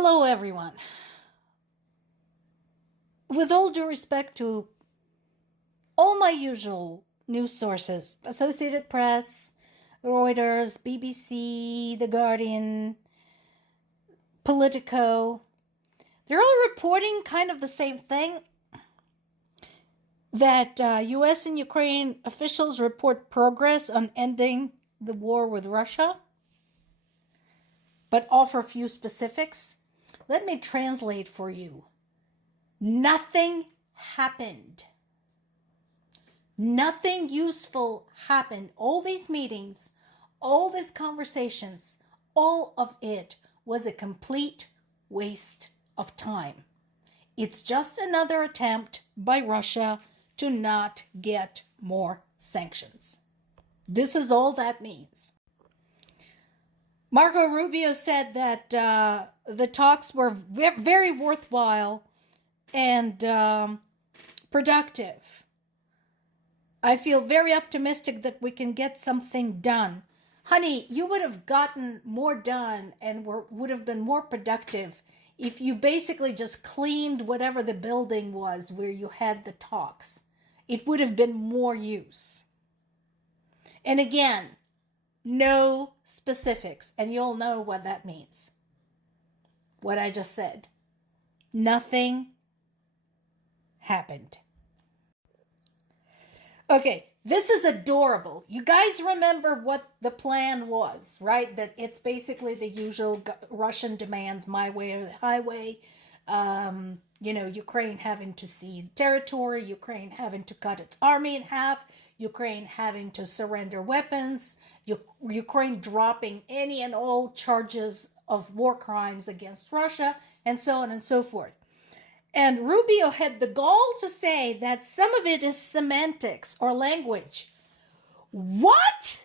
Hello, everyone. With all due respect to all my usual news sources, Associated Press, Reuters, BBC, The Guardian, Politico, they're all reporting kind of the same thing. That US and Ukraine officials report progress on ending the war with Russia, but offer few specifics. Let me translate for you. Nothing happened. Nothing useful happened. All these meetings, all these conversations, all of it was a complete waste of time. It's just another attempt by Russia to not get more sanctions. This is all that means. Marco Rubio said that the talks were very worthwhile and productive. I feel very optimistic that we can get something done. Honey, you would have gotten more done and would have been more productive if you basically just cleaned whatever the building was where you had the talks. It would have been more use. And again, no specifics, and you'll know what that means. What I just said. Nothing happened. Okay, this is adorable. You guys remember what the plan was, right? That it's basically the usual Russian demands, my way or the highway. Ukraine having to cede territory, Ukraine having to cut its army in half, Ukraine having to surrender weapons, Ukraine dropping any and all charges of war crimes against Russia, and so on and so forth. And Rubio had the gall to say that some of it is semantics or language. What?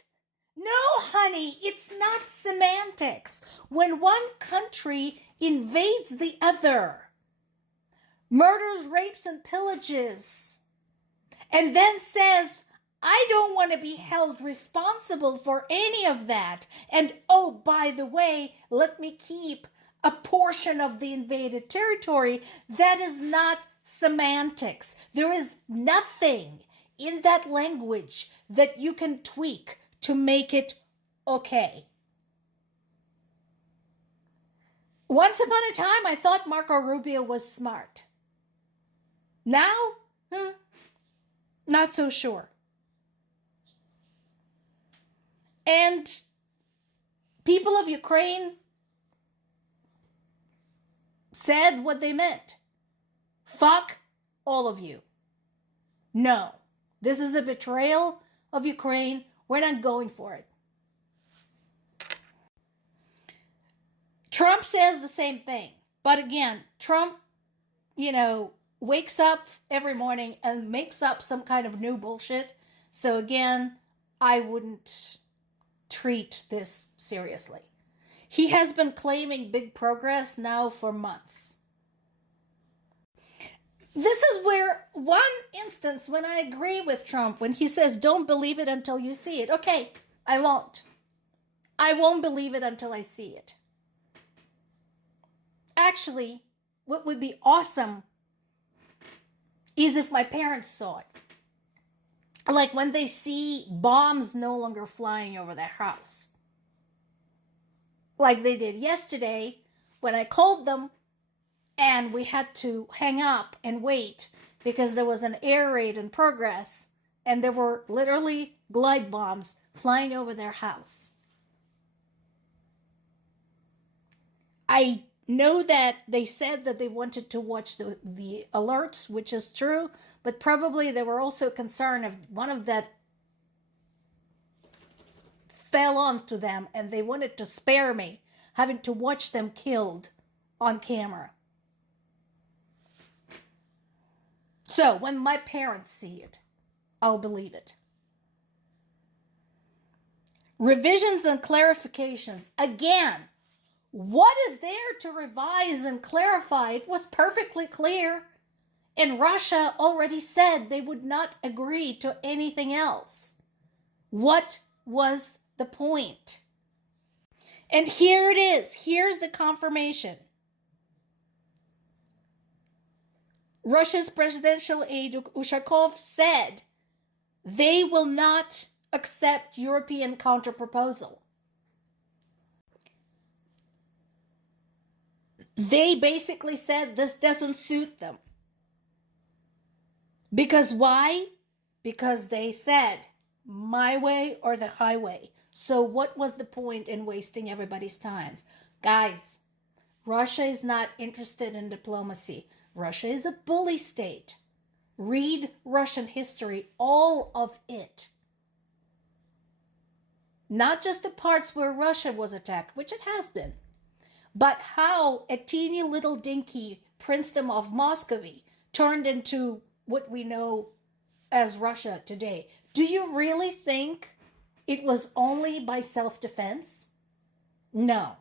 No, honey, it's not semantics. When one country invades the other, murders, rapes, and pillages, and then says, I don't want to be held responsible for any of that. And oh, by the way, let me keep a portion of the invaded territory. That is not semantics. There is nothing in that language that you can tweak to make it okay. Once upon a time, I thought Marco Rubio was smart. Now, not so sure. And people of Ukraine said what they meant. Fuck all of you. No, this is a betrayal of Ukraine. We're not going for it. Trump says the same thing. But again, Trump, wakes up every morning and makes up some kind of new bullshit. So again, I wouldn't treat this seriously. He has been claiming big progress now for months. This is where one instance when I agree with Trump, when he says, don't believe it until you see it. Okay, I won't. I won't believe it until I see it. Actually, what would be awesome is if my parents saw it. Like when they see bombs no longer flying over their house. Like they did yesterday when I called them and we had to hang up and wait because there was an air raid in progress and there were literally glide bombs flying over their house. I know that they said that they wanted to watch the alerts, which is true, but probably they were also concerned if one of that fell onto them and they wanted to spare me having to watch them killed on camera. So when my parents see it, I'll believe it. Revisions and clarifications. Again, what is there to revise and clarify? It was perfectly clear. And Russia already said they would not agree to anything else. What was the point? And here it is. Here's the confirmation. Russia's presidential aide Ushakov said they will not accept European counterproposal. They basically said this doesn't suit them. Because why? Because they said, my way or the highway. So what was the point in wasting everybody's time? Guys, Russia is not interested in diplomacy. Russia is a bully state. Read Russian history, all of it. Not just the parts where Russia was attacked, which it has been, but how a teeny little dinky princedom of Muscovy turned into what we know as Russia today. Do you really think it was only by self-defense? No.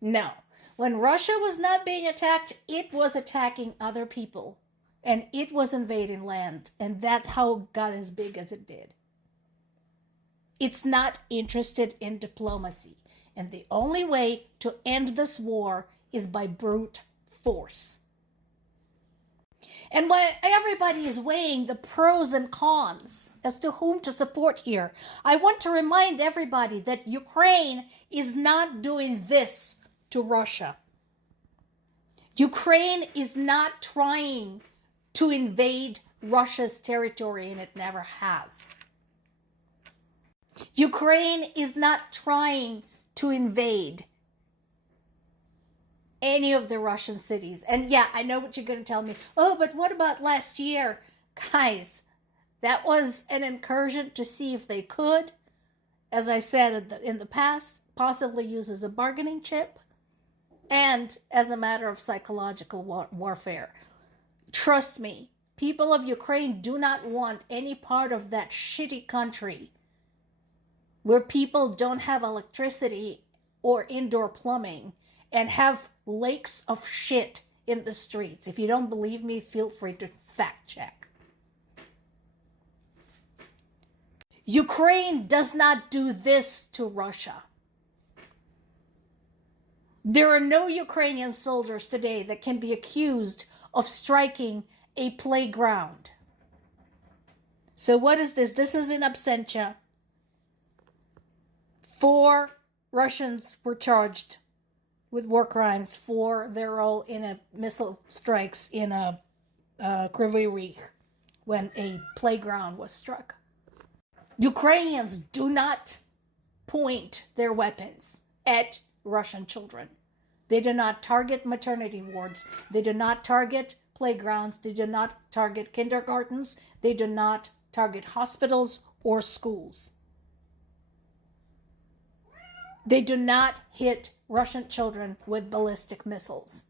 No. When Russia was not being attacked, it was attacking other people. And it was invading land. And that's how it got as big as it did. It's not interested in diplomacy. And the only way to end this war is by brute force. And while everybody is weighing the pros and cons as to whom to support here, I want to remind everybody that Ukraine is not doing this to Russia. Ukraine is not trying to invade Russia's territory, and it never has. Ukraine is not trying to invade any of the Russian cities. And yeah, I know what you're going to tell me. Oh, but what about last year? Guys, that was an incursion to see if they could, as I said in the past, possibly use as a bargaining chip and as a matter of psychological warfare. Trust me, people of Ukraine do not want any part of that shitty country where people don't have electricity or indoor plumbing and have lakes of shit in the streets. If you don't believe me, feel free to fact check. Ukraine does not do this to Russia. There are no Ukrainian soldiers today that can be accused of striking a playground. So what is this? This is in absentia. 4 Russians were charged with war crimes for their role in a missile strikes in a Kryvyi Rih when a playground was struck. Ukrainians do not point their weapons at Russian children. They do not target maternity wards. They do not target playgrounds. They do not target kindergartens. They do not target hospitals or schools. They do not hit Russian children with ballistic missiles.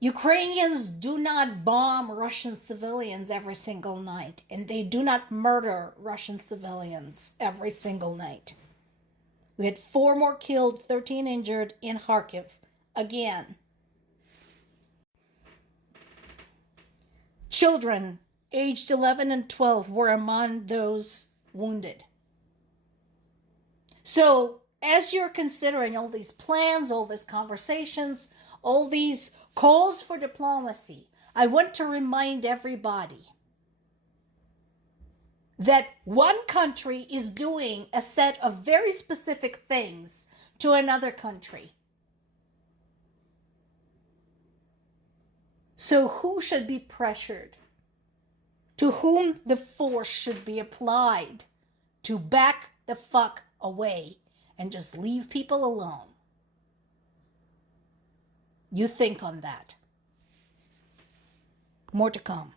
Ukrainians do not bomb Russian civilians every single night, and they do not murder Russian civilians every single night. We had 4 more killed, 13 injured in Kharkiv. Again. Children aged 11 and 12 were among those wounded. So, as you're considering all these plans, all these conversations, all these calls for diplomacy, I want to remind everybody that one country is doing a set of very specific things to another country. So who should be pressured? To whom the force should be applied to back the fuck away and just leave people alone? You think on that. More to come.